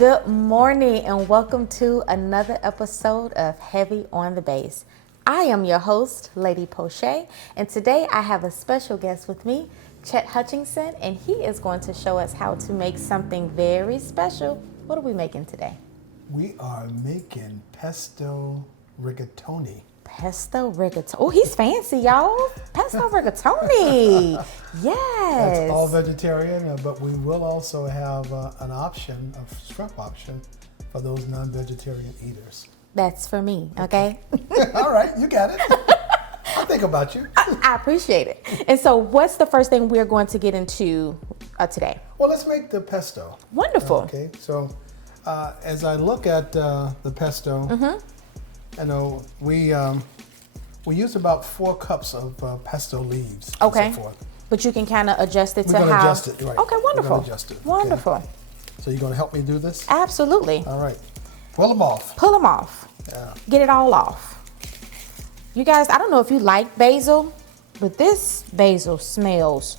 Good morning and welcome to another episode of Heavy on the Base. I am your host, Lady Poche, and today I have a special guest with me, Chet Hutchinson, and he is going to show us how to make something very special. What are we making today? We are making pesto rigatoni. Pesto rigatoni. Oh, he's fancy, y'all. Pesto rigatoni. Yes. That's all vegetarian, but we will also have an option, a shrimp option, for those non-vegetarian eaters. That's for me, okay? All right, you got it. I'll think about you. I appreciate it. And so what's the first thing we're going to get into today? Well, let's make the pesto. Wonderful. Okay, so as I look at the pesto, I know we use about 4 cups of pesto leaves. Okay. And so forth. But you can kind of adjust it We're to going to how. adjust it, right. Okay, wonderful. We're going to adjust it. Wonderful. Okay. So you're going to help me do this? Absolutely. All right. Pull them off. Pull them off. Yeah. Get it all off. You guys, I don't know if you like basil, but this basil smells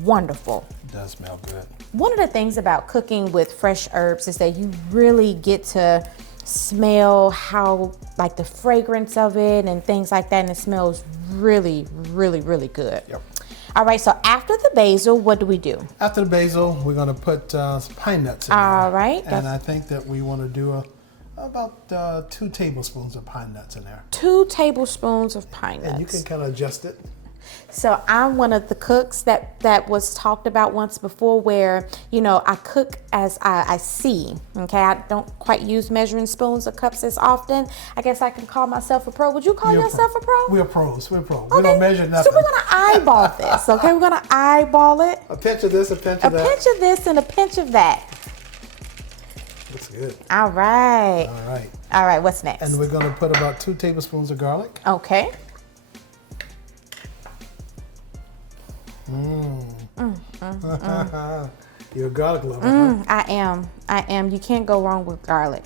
wonderful. It does smell good. One of the things about cooking with fresh herbs is that you really get to smell how, like, the fragrance of it and things like that, and it smells really, really, really good. Yep. All right, so after the basil, what do we do? After the basil, we're going to put some pine nuts in All there. right. And I think that we want to do about 2 tablespoons of pine nuts in there. 2 tablespoons of pine nuts. And you can kind of adjust it. So I'm one of the cooks that was talked about once before, where, you know, I cook as I see. Okay, I don't quite use measuring spoons or cups as often. I guess I can call myself a pro. Would you call yourself a pro? We're pros. We're pros. Okay. We don't measure nothing. So we're gonna eyeball this. Okay, we're gonna eyeball it. A pinch of this, a pinch of that. A pinch of this and a pinch of that. Looks good. All right. All right. All right. What's next? And we're going to put about 2 tablespoons of garlic. Okay. You're a garlic lover, huh? I am. You can't go wrong with garlic.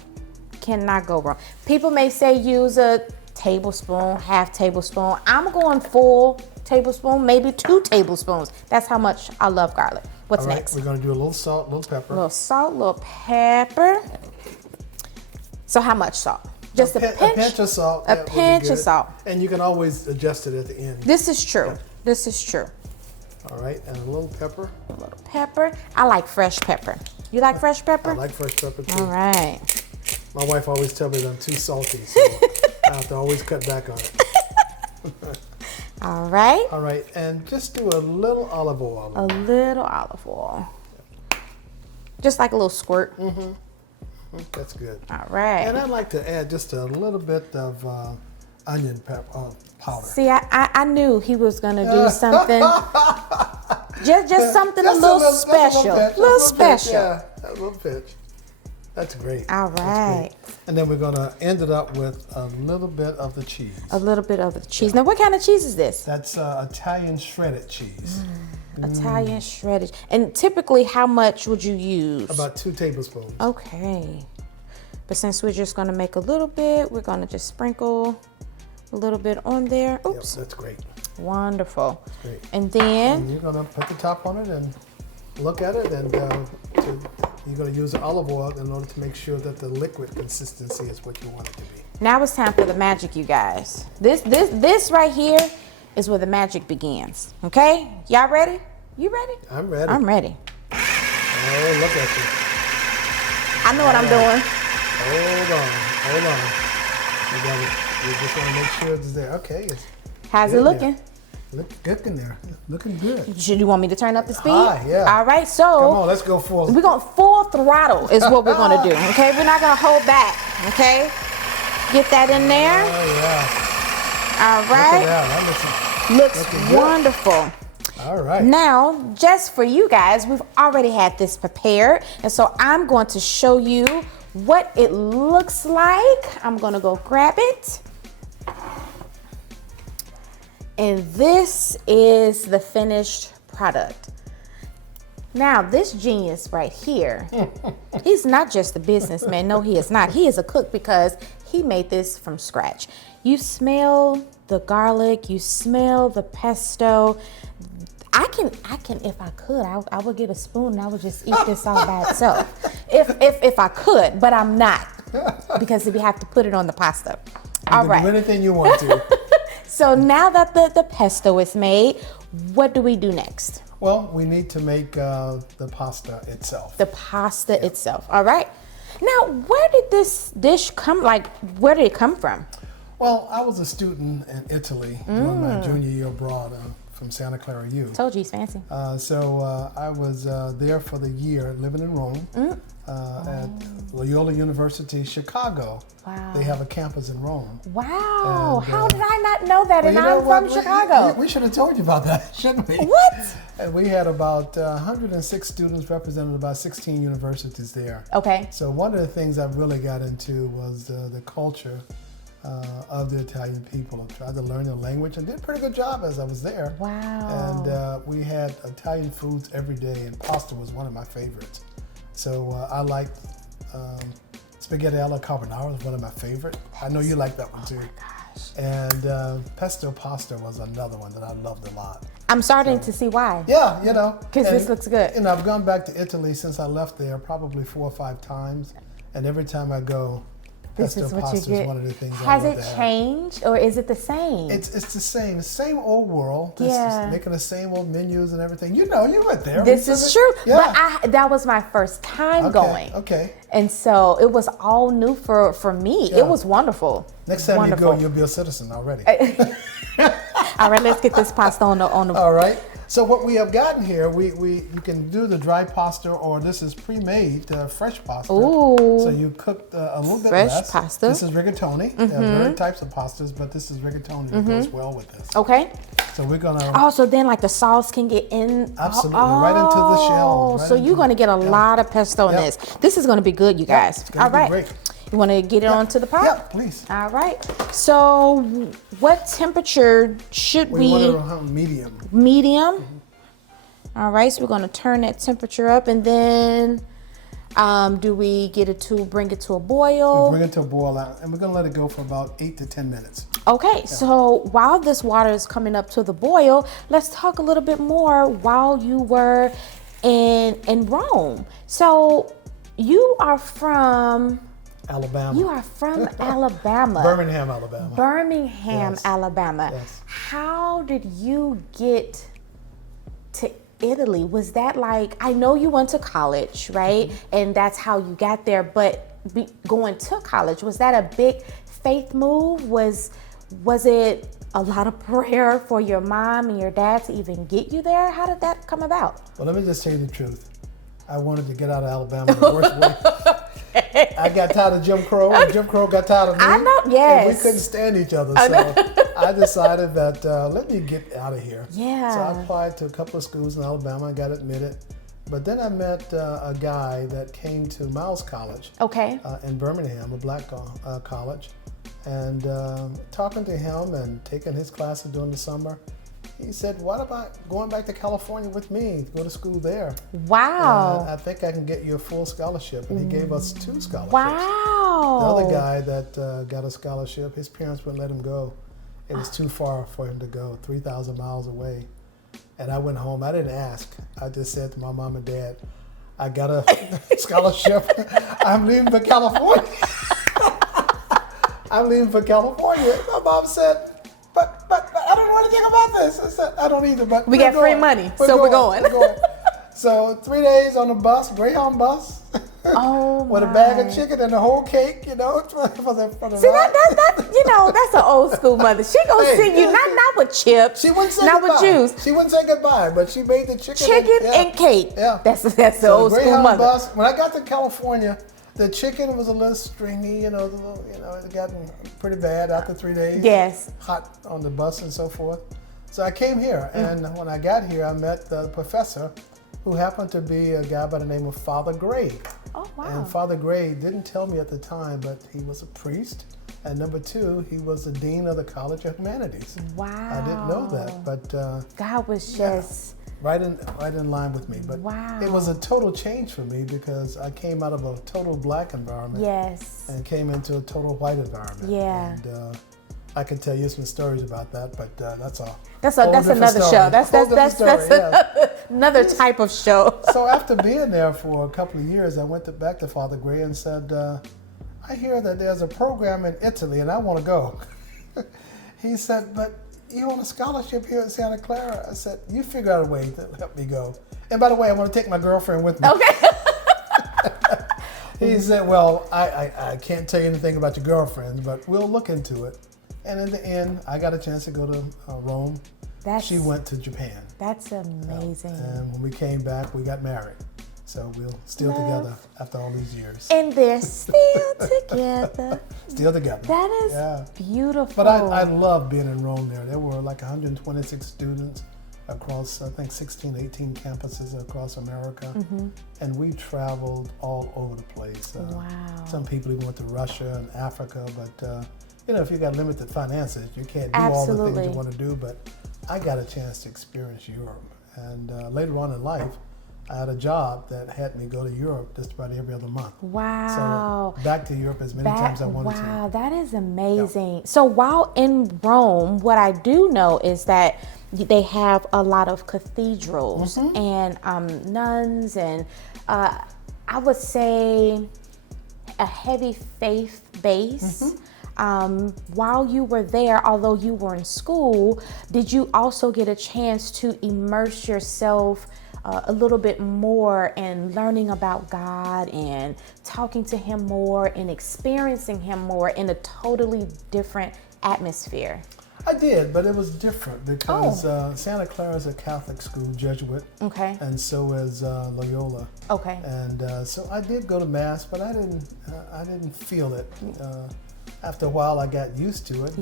Cannot go wrong. People may say use a tablespoon, half tablespoon. I'm going full tablespoon, maybe 2 tablespoons. That's how much I love garlic. What's All right, next? we're going to do a little salt, a little pepper. A little salt, a little pepper. So how much salt? Just a pinch? A pinch of salt. A pinch of salt. And you can always adjust it at the end. This is true. This is true. All right, and a little pepper. A little pepper. I like fresh pepper. You like fresh pepper? I like fresh pepper too. All right. My wife always tells me that I'm too salty, so I have to always cut back on it. All right. All right, and just do a little olive oil. A little olive oil. Just like a little squirt. That's good. All right. And I'd like to add just a little bit of onion powder. See, I knew he was gonna do something. just something a little special. A little special. Yeah, a little pinch. That's great. All right. Great. And then we're gonna end it up with a little bit of the cheese. A little bit of the cheese. Now, what kind of cheese is this? That's Italian shredded cheese. Italian shredded. And typically, how much would you use? About 2 tablespoons. Okay. But since we're just gonna make a little bit, we're gonna just sprinkle a little bit on there. Oops. Yep, that's great. Wonderful. That's great. And then And you're gonna put the top on it and look at it, and you're gonna use olive oil in order to make sure that the liquid consistency is what you want it to be. now it's time for the magic, you guys. This right here is where the magic begins. Okay? Y'all ready? You ready? I'm ready. I'm ready. Oh, look at you. I know what I'm doing. Hold on. You just want to make sure it's there. Okay. How's it good looking? there. Look good in there. Looking good. Should you want me to turn up the speed? Yeah. All right, so Come on, let's go full. we're going full throttle is what we're going to do, okay? We're not going to hold back, okay? Get that in there. Oh, yeah. All Look right. at that. Looks looking good. wonderful. All right. Now, just for you guys, we've already had this prepared, and so I'm going to show you what it looks like. I'm going to go grab it. And this is the finished product. Now, this genius right here, he's not just a businessman. No, he is not. He is a cook because he made this from scratch. You smell the garlic, you smell the pesto. I can. If I could, I would get a spoon and I would just eat this all by itself. If I could, but I'm not, because we have to put it on the pasta. All right. Do anything you want to. So now that the pesto is made, what do we do next? Well, we need to make the pasta itself. The pasta itself. All right. Now, where did this dish come? Like, where did it come from? Well, I was a student in Italy during my junior year abroad from Santa Clara U. Told you he's fancy. So I was there for the year living in Rome at Loyola University, Chicago. Wow. They have a campus in Rome. Wow. And, how did I not know that? And I'm from Chicago. We should have told you about that, shouldn't we? What? And we had about 106 students represented about 16 universities there. Okay. So one of the things I really got into was the culture of the Italian people. I tried to learn the language and did a pretty good job as I was there. Wow. And we had Italian foods every day, and pasta was one of my favorites. So I liked spaghetti alla carbonara was one of my favorite. I know you like that one too. Oh my gosh. And pesto pasta was another one that I loved a lot. I'm starting to see why. Yeah, Because this looks good. And I've gone back to Italy since I left there probably 4 or 5 times. And every time I go, This pesto is what pasta you get. is one of the things Has I love it to have. changed or is it the same? It's the same old world. Yeah. It's making the same old menus and everything. You know, you went there. This is true. Yeah. But that was my first time going. Okay. And so it was all new for me. Yeah. It was wonderful. Next time wonderful. you go, you'll be a citizen already. All right, let's get this pasta on the. All right. So what we have gotten here, you can do the dry pasta, or this is pre-made fresh pasta. Ooh. So you cook a little bit Fresh less. pasta. This is rigatoni. There are different types of pastas, but this is rigatoni that goes well with this. Okay. So we're gonna Oh, so then like the sauce can get in. Absolutely, right into the shell. So you're gonna get a lot of pesto in this. This is gonna be good, you guys. It's gonna All be right. great. You want to get it onto the pot? Yeah, please. All right. So what temperature should We want it we? around medium. Medium. All right. So we're gonna turn that temperature up, and then do we get it to bring it to a boil? Bring it to a boil out, and we're gonna let it go for about 8 to 10 minutes. Okay, so while this water is coming up to the boil, let's talk a little bit more while you were in Rome. So you are from Alabama. You are from Alabama. Birmingham, Alabama. Birmingham, Yes. Alabama. Yes. How did you get to Italy? Was that like, I know you went to college, right? And that's how you got there, but going to college, was that a big faith move? Was it a lot of prayer for your mom and your dad to even get you there? How did that come about? Well, let me just tell you the truth. I wanted to get out of Alabama the worst way. I got tired of Jim Crow, and Jim Crow got tired of me. I know, yes. And we couldn't stand each other, so I decided that let me get out of here. Yeah. So I applied to a couple of schools in Alabama and got admitted. But then I met a guy that came to Miles College Okay. in Birmingham, a black college. And talking to him and taking his classes during the summer, he said, what about going back to California with me, go to school there? Wow. I think I can get you a full scholarship. And he gave us 2 scholarships. Wow. The other guy that got a scholarship, his parents wouldn't let him go. It was too far for him to go, 3,000 miles away. And I went home. I didn't ask. I just said to my mom and dad, I got a scholarship. I'm leaving for California. I'm leaving for California. My mom said, but I don't know anything about this. I said, I don't either, but We got free money, so we're going. So 3 days on the bus, Greyhound bus. Oh with a bag of chicken and a whole cake, for the See, ride. that's an old school mother. She gonna Hey. send you not with chips, She wouldn't say not goodbye. with juice, She wouldn't say goodbye, but she made the chicken. and cake. Yeah. That's the So old school Greyhound mother. bus. When I got to California, the chicken was a little stringy. It got pretty bad after 3 days. Yes. Hot on the bus and so forth. So I came here, and when I got here, I met the professor, who happened to be a guy by the name of Father Gray. Oh wow. And Father Gray didn't tell me at the time, but he was a priest. And number 2, he was the dean of the College of Humanities. Wow. I didn't know that, but God was just right in line with me. But Wow. it was a total change for me because I came out of a total black environment yes. and came into a total white environment. Yeah. And I can tell you some stories about that, but that's all. That's another show. That's another type of show. So after being there for a couple of years, I went back to Father Gray and said, I hear that there's a program in Italy and I want to go. He said, but you on a scholarship here at Santa Clara? I said, you figure out a way to help me go. And by the way, I want to take my girlfriend with me. Okay. He said, well, I can't tell you anything about your girlfriends, but we'll look into it. And in the end, I got a chance to go to Rome. She went to Japan. That's amazing. And when we came back, we got married. So we're still together after all these years. And they're still together. Still together. That is beautiful. But I love being in Rome there. There were like 126 students across, I think, 16, 18 campuses across America. Mm-hmm. And we traveled all over the place. Wow. Some people even went to Russia and Africa, but if you got limited finances, you can't do all the things you want to do. But I got a chance to experience Europe. And later on in life, I had a job that had me go to Europe just about every other month. Wow. So back to Europe as many times as I wanted to. Wow, that is amazing. Yeah. So while in Rome, what I do know is that they have a lot of cathedrals and nuns and I would say a heavy faith base. While you were there, although you were in school, did you also get a chance to immerse yourself a little bit more in learning about God and talking to Him more and experiencing Him more in a totally different atmosphere? I did, but it was different because Santa Clara is a Catholic school, Jesuit. Okay. And so is Loyola. Okay. And so I did go to Mass, but I didn't feel it. After a while, I got used to it.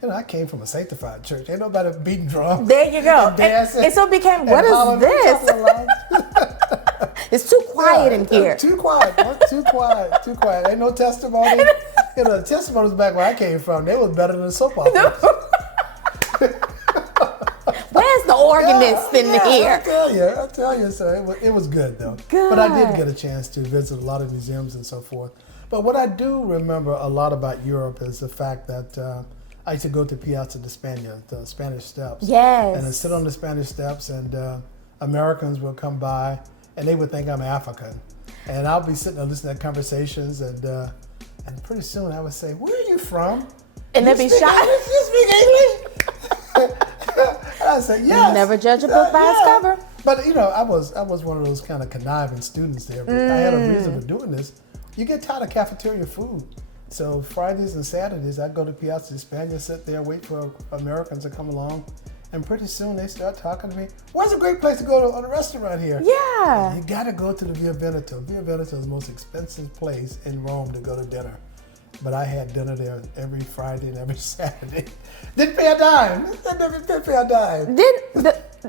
But I came from a sanctified church. Ain't nobody beating drums. There you go. And so it became, what is this? It's too quiet in here. Too quiet. Too quiet. Ain't no testimony. The testimonies back where I came from, they was better than the soap opera. Where's the organist in here? I tell you. So it was good though. Good. But I did get a chance to visit a lot of museums and so forth. But what I do remember a lot about Europe is the fact that I used to go to Piazza de España, the Spanish Steps. Yes. And I'd sit on the Spanish Steps and Americans would come by and they would think I'm African. And I'll be sitting there listening to conversations and pretty soon I would say, where are you from? And they'd be shocked. You speak English? And I said, yes. You never judge a book by its cover. But I was one of those kind of conniving students there. But I had a reason for doing this. You get tired of cafeteria food. So Fridays and Saturdays, I'd go to Piazza de España, sit there, wait for Americans to come along. And pretty soon they start talking to me. Where's a great place to go to on a restaurant here? Yeah. You got to go to the Via Veneto. Via Veneto is the most expensive place in Rome to go to dinner. But I had dinner there every Friday and every Saturday. Didn't pay a dime. Didn't pay a dime.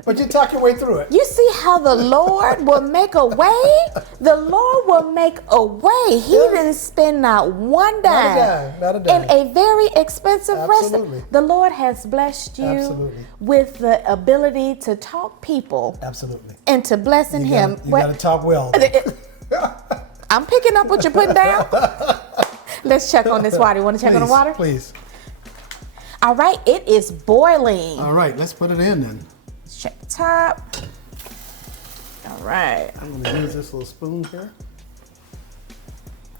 But you talk your way through it. You see how the Lord will make a way? The Lord will make a way. He didn't spend not one dime. Not a dime. In a very expensive restaurant. The Lord has blessed you with the ability to talk people. Absolutely. And to blessing Him. You got to talk well. I'm picking up what you're putting down. Let's check on this water. You want to check on the water? Please. All right, it is boiling. All right, let's put it in then. Let's check the top. All right. I'm going to use this little spoon here.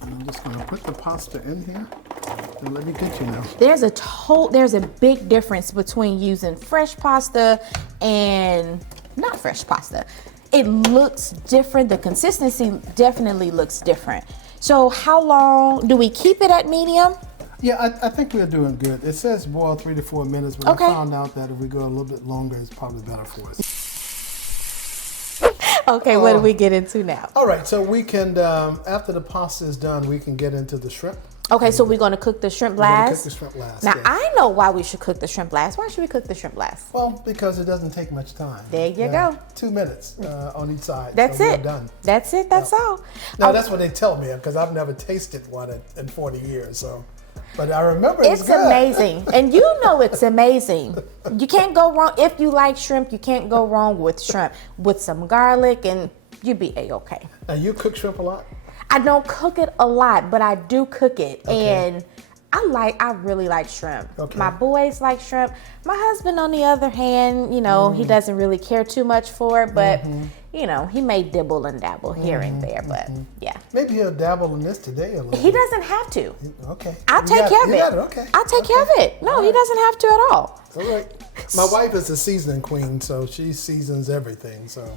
I'm just going to put the pasta in here. And let me get you now. There's a big difference between using fresh pasta and not fresh pasta. It looks different. The consistency definitely looks different. So how long do we keep it at medium? Yeah, I think we're doing good. It says boil 3 to 4 minutes, but I found out that if we go a little bit longer, it's probably better for us. Okay, what do we get into now? All right, so we can, after the pasta is done, we can get into the shrimp. Okay, so we're going to cook the shrimp last? Cook the shrimp last. Now, I know why we should cook the shrimp last. Why should we cook the shrimp last? Well, because it doesn't take much time. There you go. 2 minutes on each side. That's it. We're done. That's it. That's all. Now, that's what they tell me, because I've never tasted one in 40 years. So, but I remember it's good. Amazing. And you know it's amazing. You can't go wrong. If you like shrimp, you can't go wrong with shrimp. With some garlic, and you'd be A-okay. Now, you cook shrimp a lot? I don't cook it a lot, but I do cook it. Okay. And I really like shrimp. Okay. My boys like shrimp. My husband, on the other hand, you know, he doesn't really care too much for it, but you know, he may dibble and dabble here and there, but yeah. Maybe he'll dabble in this today a little He bit. doesn't have to. Okay. I'll take care of it. Okay. I'll take care of it. No, he doesn't have to at all. All right. My wife is a seasoning queen, so she seasons everything. So.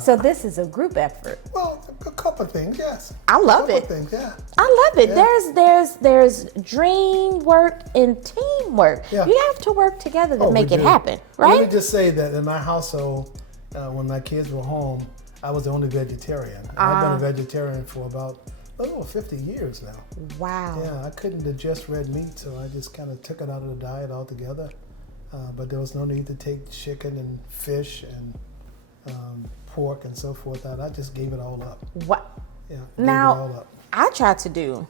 So this is a group effort. Well, a couple of things, yes. I love a it. couple of things, yeah. I love it. Yeah. There's dream work and teamwork. Yeah. You have to work together to Oh, make we it do. happen, Let right? me just say that in my household, when my kids were home, I was the only vegetarian. I've been a vegetarian for about 50 years now. Wow. Yeah, I couldn't digest red meat, so I just kind of took it out of the diet altogether. But there was no need to take chicken and fish and pork and so forth out. I just gave it all up. What? Yeah, gave Now, it all up. I tried to do,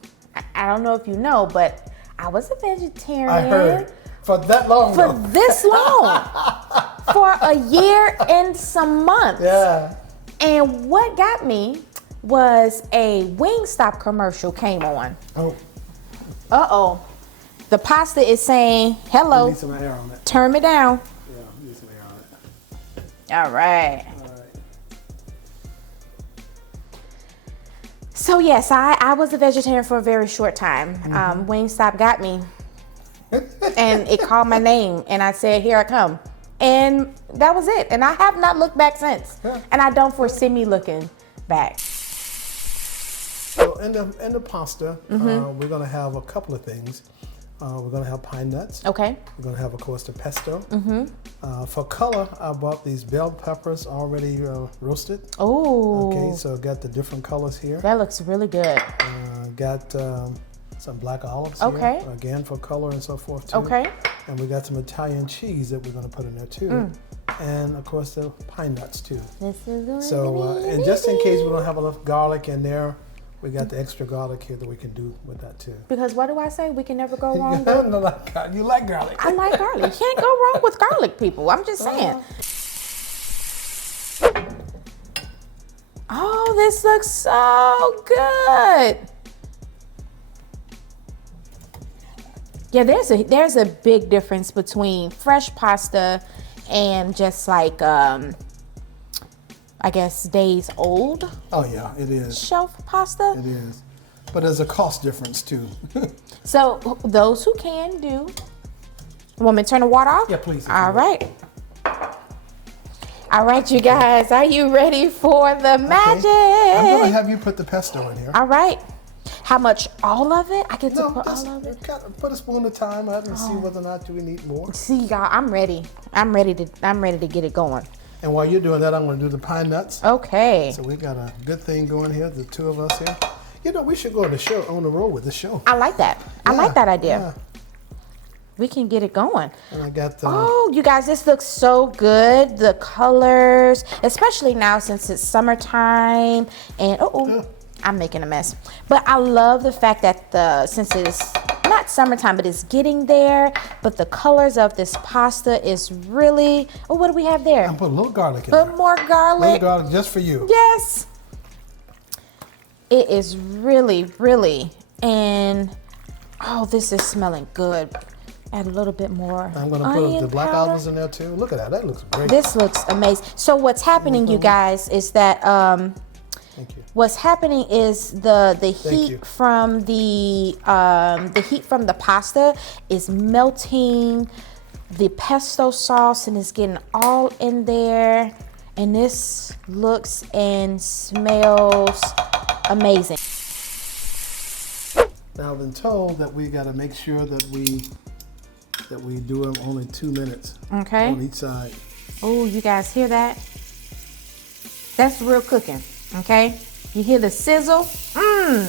I don't know if you know, but I was a vegetarian. I heard for that long. For though. this long. For a year and some months. Yeah. And what got me was a Wingstop commercial came on. Oh, Uh-oh. The pasta is saying, I hello, need some air on it. turn me down. Yeah, I need some air on it. All right. All right. So yes, I was a vegetarian for a very short time. Wingstop got me, and it called my name, and I said, "Here I come," and that was it. And I have not looked back since, and I don't foresee me looking back. So in the pasta, we're gonna have a couple of things. We're gonna have pine nuts. Okay. We're gonna have, of course, the pesto. For color, I bought these bell peppers already roasted. Oh. Okay, so got the different colors here. That looks really good. Got some black olives Okay. here, again for color and so forth too. Okay. And we got some Italian cheese that we're gonna put in there too. And of course the pine nuts too. This is going So, to be and just in case we don't have enough garlic in there, we got the extra garlic here that we can do with that too. Because what do I say? We can never go wrong. You like garlic. I like garlic. You can't go wrong with garlic, people. I'm just saying. Oh, this looks so good. Yeah, there's a big difference between fresh pasta and just like I guess days old Oh yeah, it is. shelf pasta. It is. But there's a cost difference too. So those who can do. Want me to turn the water off? Yeah, please. All right. All right, you guys, are you ready for the magic? I'm gonna have you put the pesto in here. All right. How much? All of it? I get to No, put just all of it. put a spoon at a time. I haven't see whether or not do we need more. See, y'all, I'm ready. I'm ready to get it going. And while you're doing that, I'm going to do the pine nuts. Okay. So we got a good thing going here, the two of us here. You know, we should go on the road with the show. I like that. I like that idea. Yeah. We can get it going. And I got Oh, you guys, this looks so good. The colors, especially now since it's summertime. And I'm making a mess. But I love the fact that since it's not summertime, but it's getting there. But the colors of this pasta is really. Oh, what do we have there? I put a little garlic in Put there. more A little garlic. garlic just for you. Yes. It is really, really. And oh, this is smelling good. Add a little bit more. I'm going to put onion the black powder. olives in there too. Look at that. That looks great. This looks amazing. So what's happening, you guys, is that Thank you. what's happening is the you. heat from the heat from the pasta is melting the pesto sauce and it's getting all in there. And this looks and smells amazing. Now I've been told that we got to make sure that we do them only 2 minutes Okay. on each side. Oh, you guys hear that? That's real cooking. Okay. You hear the sizzle? I'm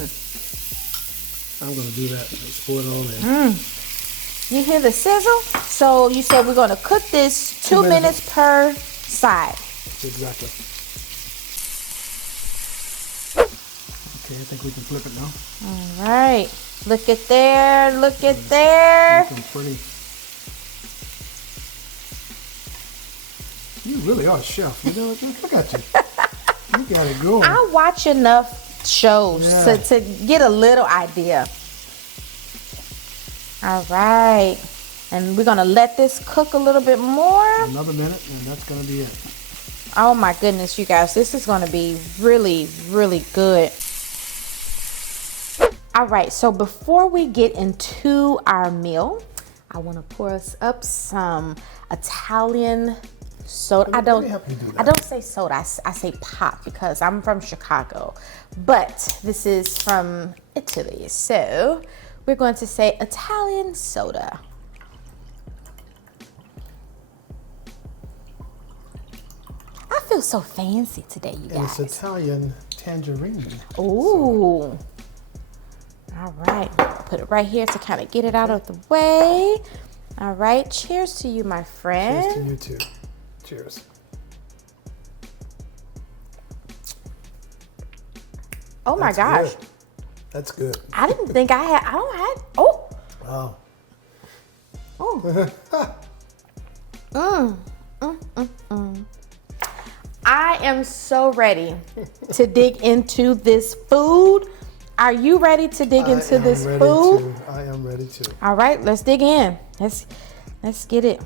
going to do that. Let's pour it all in. You hear the sizzle? So you said we're gonna cook this 2 2 minutes. minutes per side. Exactly. Okay, I think we can flip it now. All right. Look at there. Look at there. Looking pretty. You really are a chef. You know, look at you. You got it going. I watch enough shows Yeah. to get a little idea. All right. And we're going to let this cook a little bit more. Another minute, and that's going to be it. Oh my goodness, you guys. This is going to be really, really good. All right. So before we get into our meal, I want to pour us up some Italian soda. Let me help you do that. I don't say soda. I say pop because I'm from Chicago. But this is from Italy. So we're going to say Italian soda. I feel so fancy today, you guys. And it's Italian tangerine. Ooh. All right. Put it right here to kind of get it out of the way. All right. Cheers to you, my friend. Cheers to you too. Cheers. Oh my gosh. Good. That's good. I didn't think I don't have. Oh. Wow. Oh. I am so ready to dig into this food. Are you ready to dig into this food? I am ready to. All right, let's dig in. Let's get it.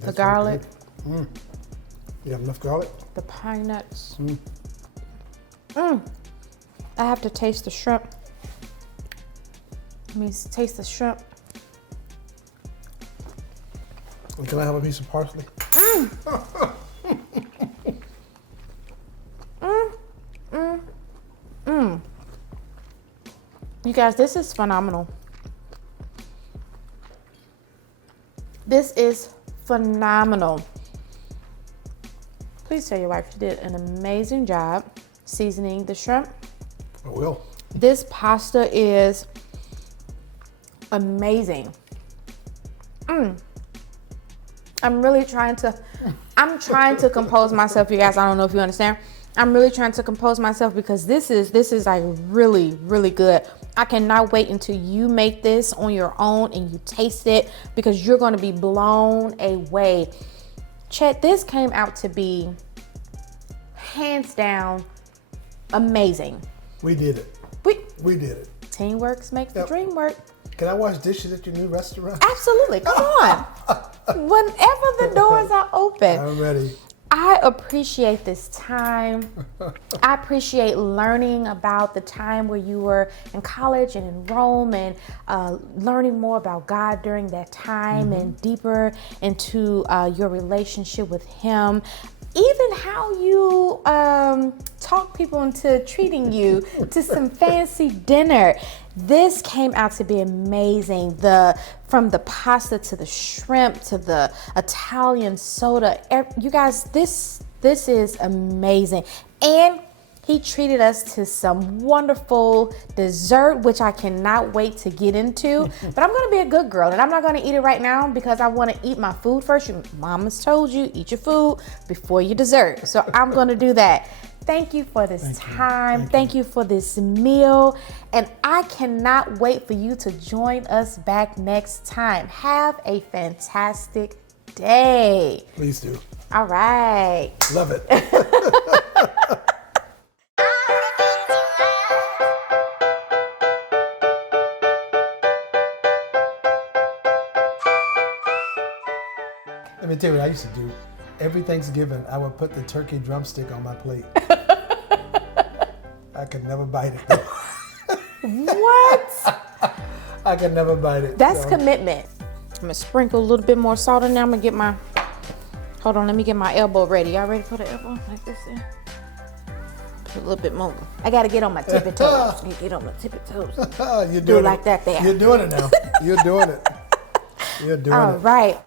The garlic. You have enough garlic? The pine nuts. I have to taste the shrimp. Let me taste the shrimp. And can I have a piece of parsley? You guys, this is phenomenal. This is phenomenal. Please tell your wife she did an amazing job seasoning the shrimp. I will. This pasta is amazing. I'm trying to compose myself, you guys. I don't know if you understand. I'm really trying to compose myself because this is like really, really good. I cannot wait until you make this on your own and you taste it because you're going to be blown away. Chet, this came out to be hands down amazing. We did it. We did it. Teamwork makes the dream work. Can I wash dishes at your new restaurant? Absolutely. Come on. Whenever the doors are open. I'm ready. I appreciate this time. I appreciate learning about the time where you were in college and in Rome and learning more about God during that time and deeper into your relationship with Him. Even how you talk people into treating you to some fancy dinner. This came out to be amazing. From the pasta to the shrimp to the Italian soda. You guys, this is amazing. And he treated us to some wonderful dessert, which I cannot wait to get into. But I'm going to be a good girl, and I'm not going to eat it right now because I want to eat my food first. Your mama's told you, eat your food before your dessert. So I'm going to do that. Thank you for this time. Thank you for this meal. And I cannot wait for you to join us back next time. Have a fantastic day. Please do. All right. Love it. Let me tell you what I used to do. Every Thanksgiving, I would put the turkey drumstick on my plate. I could never bite it. What? I could never bite it. That's commitment. I'm gonna sprinkle a little bit more salt in there. I'm gonna get my, hold on, let me get my elbow ready. Y'all ready for the elbow? Like this there? Put a little bit more. I gotta get on my tippy toes. Get on my tippy toes. You're Do doing it like that there. You're doing it now. You're doing it. You're doing it. All right.